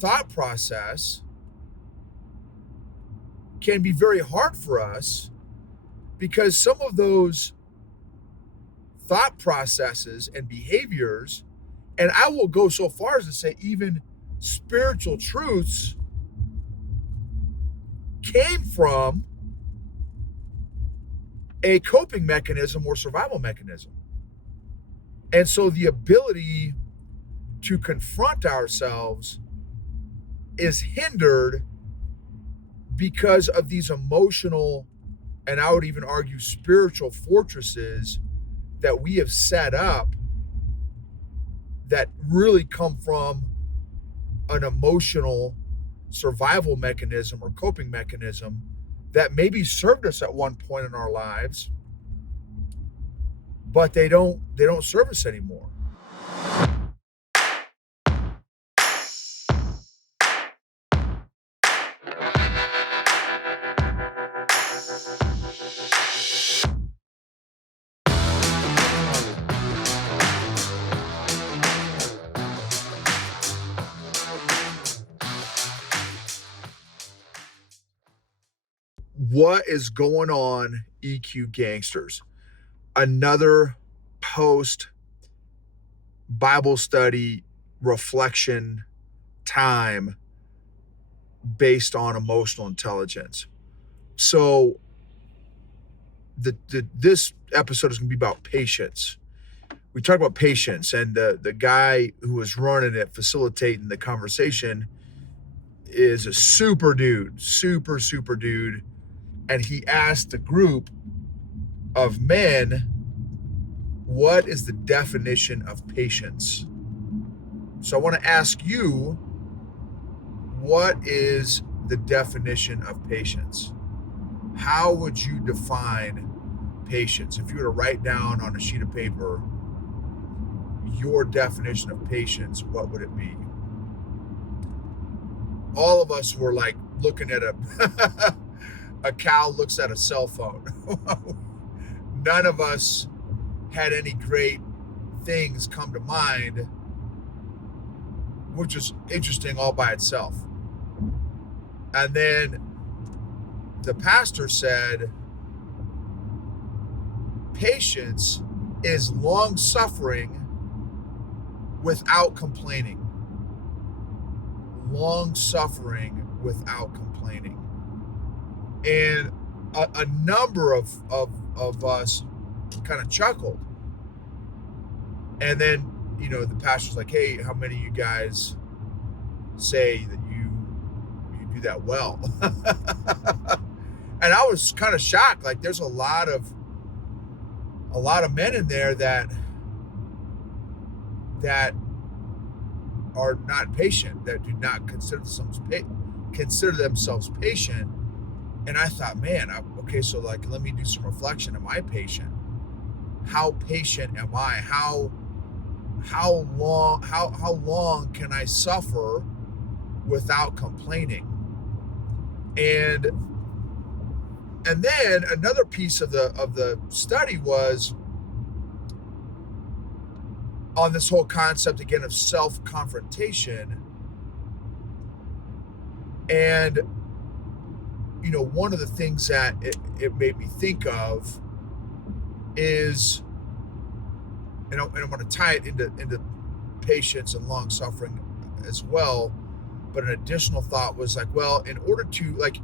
thought process can be very hard for us because some of those thought processes and behaviors, and I will go so far as to say even spiritual truths, came from a coping mechanism or survival mechanism. And so the ability to confront ourselves is hindered because of these emotional, and I would even argue spiritual fortresses that we have set up that really come from an emotional survival mechanism or coping mechanism that maybe served us at one point in our lives, but they don't serve us anymore. What is going on, EQ gangsters? Another post Bible study reflection time based on emotional intelligence. So this episode is going to be about patience. We talk about patience, and the guy who was running it, facilitating the conversation, is a super dude, super dude. And he asked a group of men, what is the definition of patience? So I want to ask you, what is the definition of patience? How would you define patience? If you were to write down on a sheet of paper your definition of patience, what would it be? All of us were like looking at a cow looks at a cell phone. None of us had any great things come to mind, which is interesting all by itself. And then the pastor said, patience is long suffering without complaining. Long suffering without complaining. And a number of us kind of chuckled. And then, the pastor's like, hey, how many of you guys say that you do that well? And I was kind of shocked. Like, there's a lot of men in there that are not patient, that do not consider themselves patient. And I thought, man, okay, so like, let me do some reflection. Am I patient? How patient am I? How long can I suffer without complaining? And then another piece of the study was on this whole concept again of self-confrontation. And one of the things that it made me think of is, and I'm going to tie it into patience and long suffering as well, but an additional thought was like, well, in order to, like,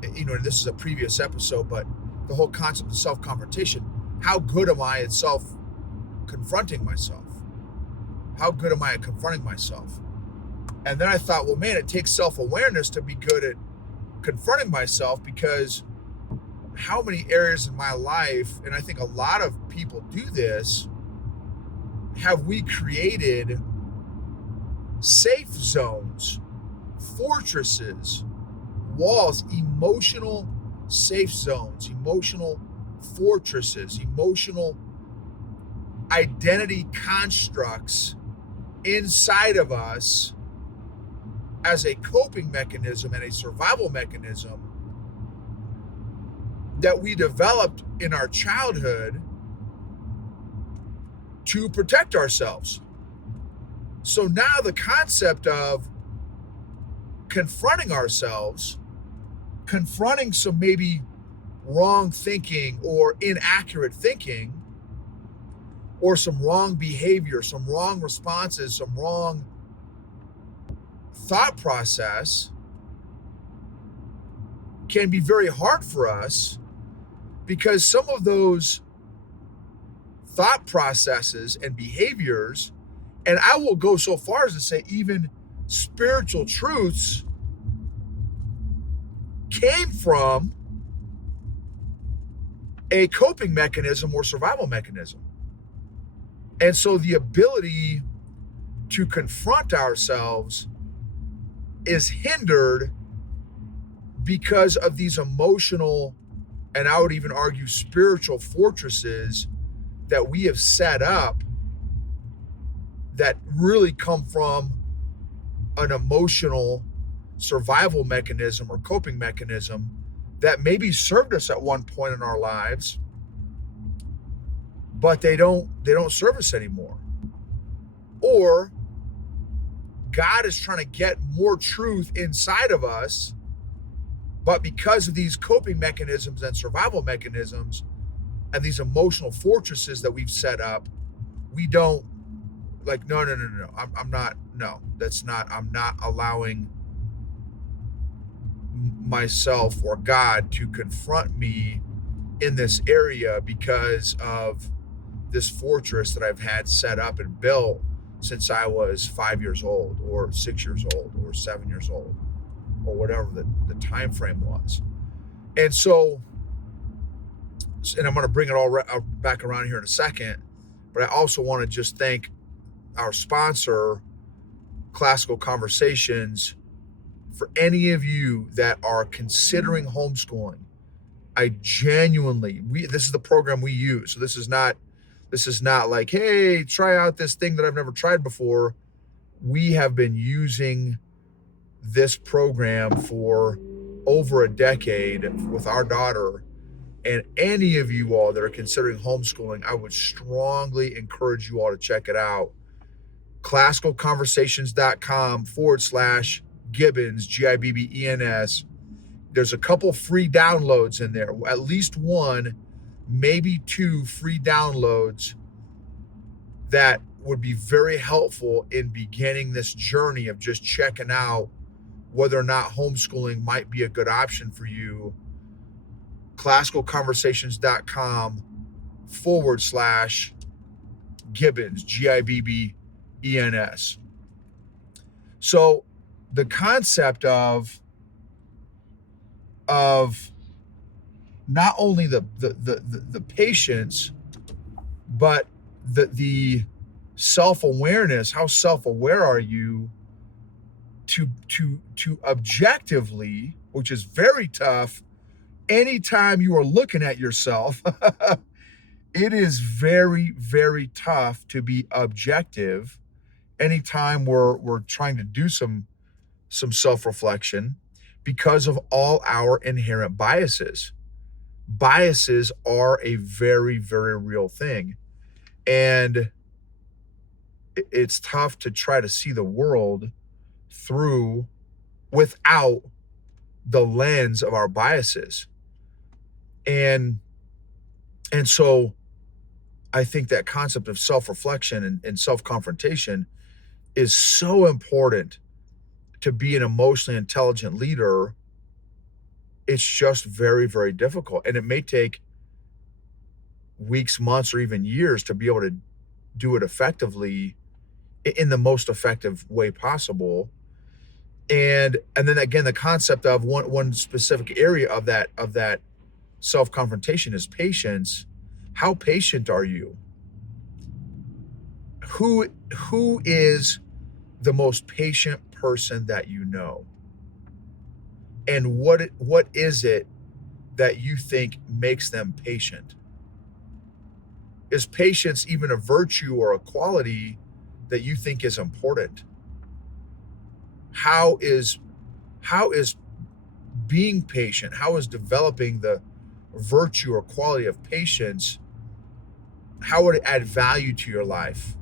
this is a previous episode, but the whole concept of self-confrontation, how good am I at confronting myself? How good am I at confronting myself? And then I thought, well, man, it takes self-awareness to be good at confronting myself, because how many areas in my life, and I think a lot of people do this, have we created safe zones, fortresses, walls, emotional safe zones, emotional fortresses, emotional identity constructs inside of us as a coping mechanism and a survival mechanism that we developed in our childhood to protect ourselves. So now the concept of confronting ourselves, confronting some maybe wrong thinking or inaccurate thinking, or some wrong behavior, some wrong responses, some wrong thought process can be very hard for us, because some of those thought processes and behaviors, and I will go so far as to say even spiritual truths, came from a coping mechanism or survival mechanism. And so the ability to confront ourselves is hindered because of these emotional, and I would even argue spiritual fortresses that we have set up that really come from an emotional survival mechanism or coping mechanism that maybe served us at one point in our lives, but they don't serve us anymore. Or God is trying to get more truth inside of us, but because of these coping mechanisms and survival mechanisms and these emotional fortresses that we've set up, we don't, like, no. I'm not, no, that's not, I'm not allowing myself or God to confront me in this area because of this fortress that I've had set up and built since I was 5 years old or 6 years old or 7 years old or whatever the time frame was. And so, and I'm going to bring it all back around here in a second, but I also want to just thank our sponsor, Classical Conversations. For any of you that are considering homeschooling, I genuinely, this is the program we use. So this is not like, hey, try out this thing that I've never tried before. We have been using this program for over a decade with our daughter. And any of you all that are considering homeschooling, I would strongly encourage you all to check it out. classicalconversations.com/Gibbons, Gibbens. There's a couple free downloads in there, at least one, maybe two free downloads that would be very helpful in beginning this journey of just checking out whether or not homeschooling might be a good option for you. classicalconversations.com/Gibbons, Gibbens. So the concept of not only the patience, but the self-awareness, how self-aware are you to objectively, which is very tough, anytime you are looking at yourself, it is very, very tough to be objective anytime we're trying to do some self-reflection, because of all our inherent biases. Biases are a very, very real thing. And it's tough to try to see the world without the lens of our biases. And so I think that concept of self-reflection and self-confrontation is so important to be an emotionally intelligent leader. It's just very, very difficult. And it may take weeks, months, or even years to be able to do it effectively in the most effective way possible. And then again, the concept of one specific area of that self-confrontation is patience. How patient are you? Who is the most patient person that you know? And what is it that you think makes them patient? Is patience even a virtue or a quality that you think is important? How is being patient, how is developing the virtue or quality of patience, how would it add value to your life?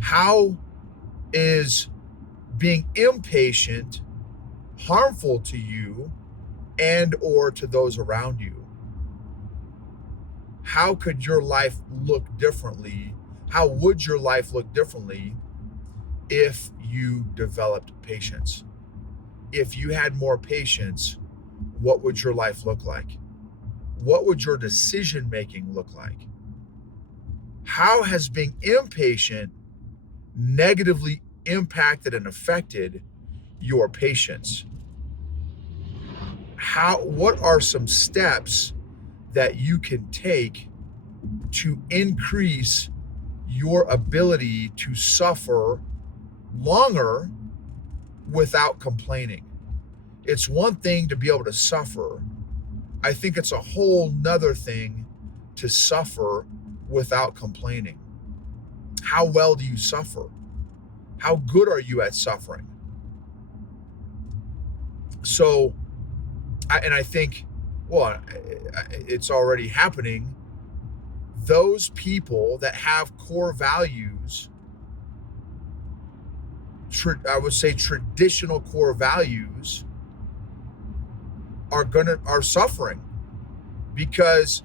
How is being impatient harmful to you and or to those around you? How could your life look differently? How would your life look differently if you developed patience? If you had more patience, what would your life look like? What would your decision making look like? How has being impatient negatively impacted and affected your patience? What are some steps that you can take to increase your ability to suffer longer without complaining? It's one thing to be able to suffer. I think it's a whole nother thing to suffer without complaining. How well do you suffer? How good are you at suffering? So, I think, well, it's already happening. Those people that have core values, I would say traditional core values, are suffering, because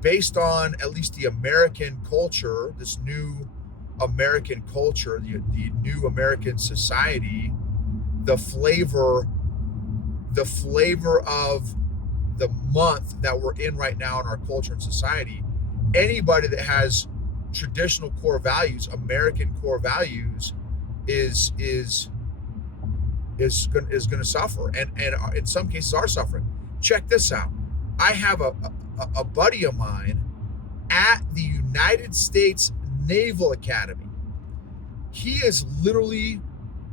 based on at least the American culture, this new American culture, the new American society, the flavor of the month that we're in right now in our culture and society, anybody that has traditional core values, American core values, is going to suffer, and in some cases are suffering. Check this out. I have a buddy of mine at the United States Naval Academy. He is literally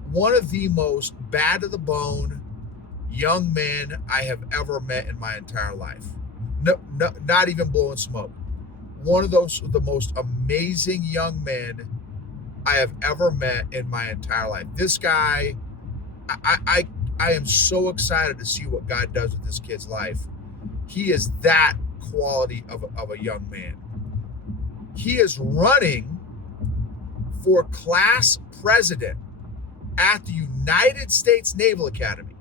one of the most bad to the bone young men I have ever met in my entire life. No, not even blowing smoke. One of the most amazing young men I have ever met in my entire life. This guy, I am so excited to see what God does with this kid's life. He is that quality of a young man. He is running for class president at the United States Naval Academy,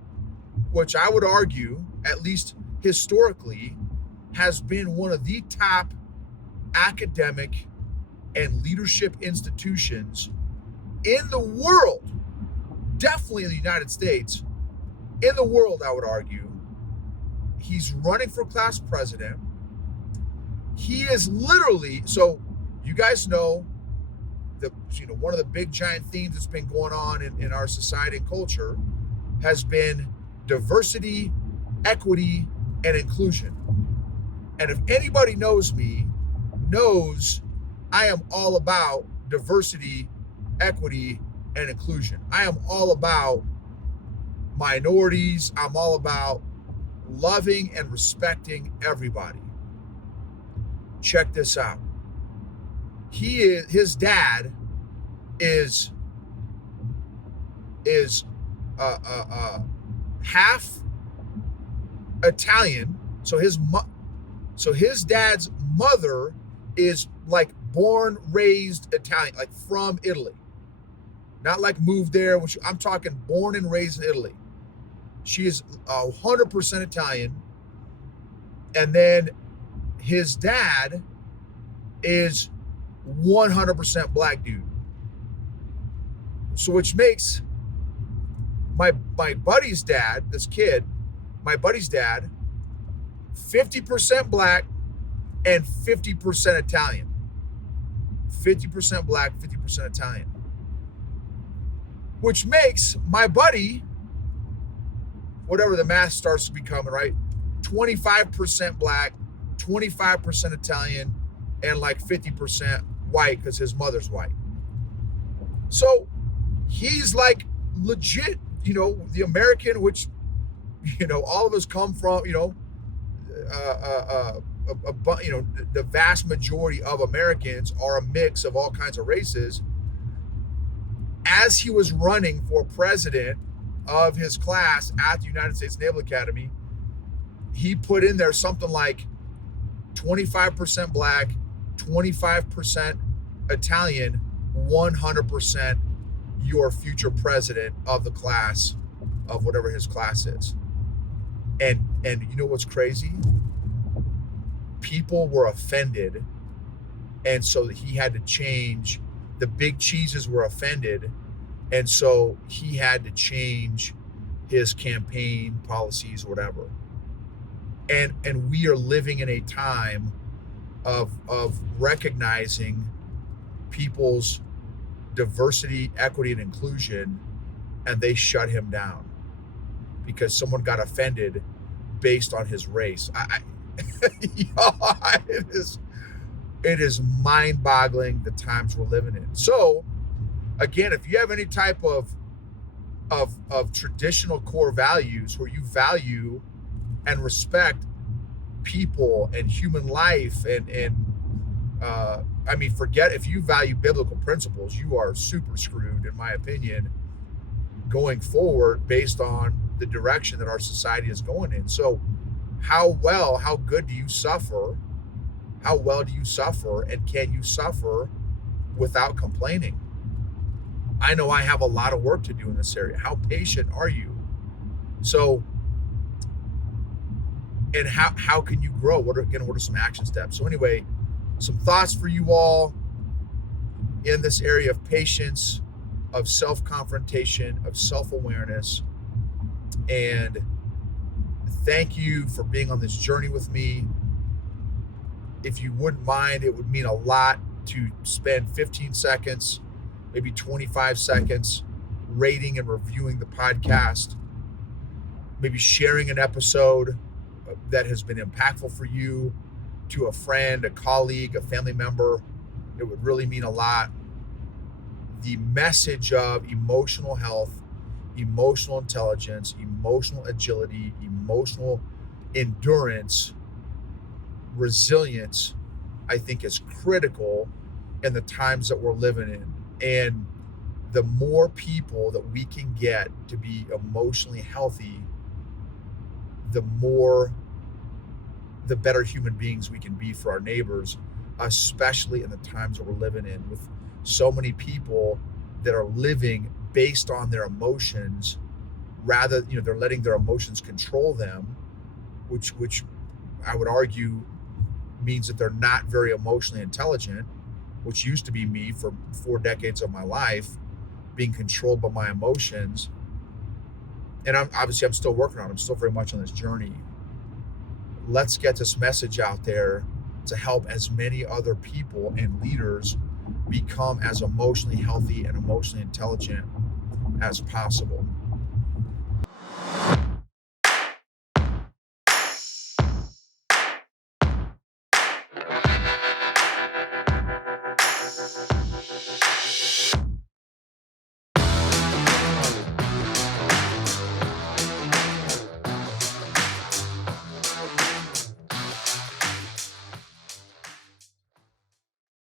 which I would argue, at least historically, has been one of the top academic and leadership institutions in the world. Definitely in the United States. In the world, I would argue. He's running for class president. He is literally, so you guys know, one of the big giant themes that's been going on in our society and culture has been diversity, equity, and inclusion. And if anybody knows me, knows I am all about diversity, equity, and inclusion. I am all about minorities. I'm all about loving and respecting everybody. Check this out. His dad is half Italian. So his dad's mother is like born, raised Italian, like from Italy. Not like moved there, which I'm talking born and raised in Italy. She is 100% Italian. And then his dad is 100% black dude. So which makes my buddy's dad, my buddy's dad, 50% black and 50% Italian. 50% black, 50% Italian. Which makes my buddy, whatever the math starts to become, right? 25% black, 25% Italian, and like 50% white because his mother's white. So he's like legit, the American, which, all of us come from, the vast majority of Americans are a mix of all kinds of races. As he was running for president of his class at the United States Naval Academy, he put in there something like 25% black, 25% Italian, 100% your future president of the class of whatever his class is. And you know what's crazy? People were offended, and so he had to change. The big cheeses were offended, and so he had to change his campaign policies or whatever. And we are living in a time of recognizing people's diversity, equity, and inclusion, and they shut him down because someone got offended based on his race. It is mind-boggling the times we're living in. So, again, if you have any type of traditional core values where you value and respect people and human life, I mean, forget if you value biblical principles, you are super screwed, in my opinion, going forward based on the direction that our society is going in. So how good do you suffer? How well do you suffer, and can you suffer without complaining? I know I have a lot of work to do in this area. How patient are you? So, and how can you grow? What are some action steps? So anyway, some thoughts for you all in this area of patience, of self-confrontation, of self-awareness. And thank you for being on this journey with me. If you wouldn't mind, it would mean a lot to spend 15 seconds, maybe 25 seconds, rating and reviewing the podcast, maybe sharing an episode that has been impactful for you to a friend, a colleague, a family member. It would really mean a lot. The message of emotional health, emotional intelligence, emotional agility, emotional endurance, resilience, I think is critical in the times that we're living in. And the more people that we can get to be emotionally healthy, the better human beings we can be for our neighbors, especially in the times that we're living in, with so many people that are living based on their emotions, rather, they're letting their emotions control them, which I would argue means that they're not very emotionally intelligent, which used to be me for 4 decades of my life, being controlled by my emotions. And I'm still working on it. I'm still very much on this journey. Let's get this message out there to help as many other people and leaders become as emotionally healthy and emotionally intelligent as possible.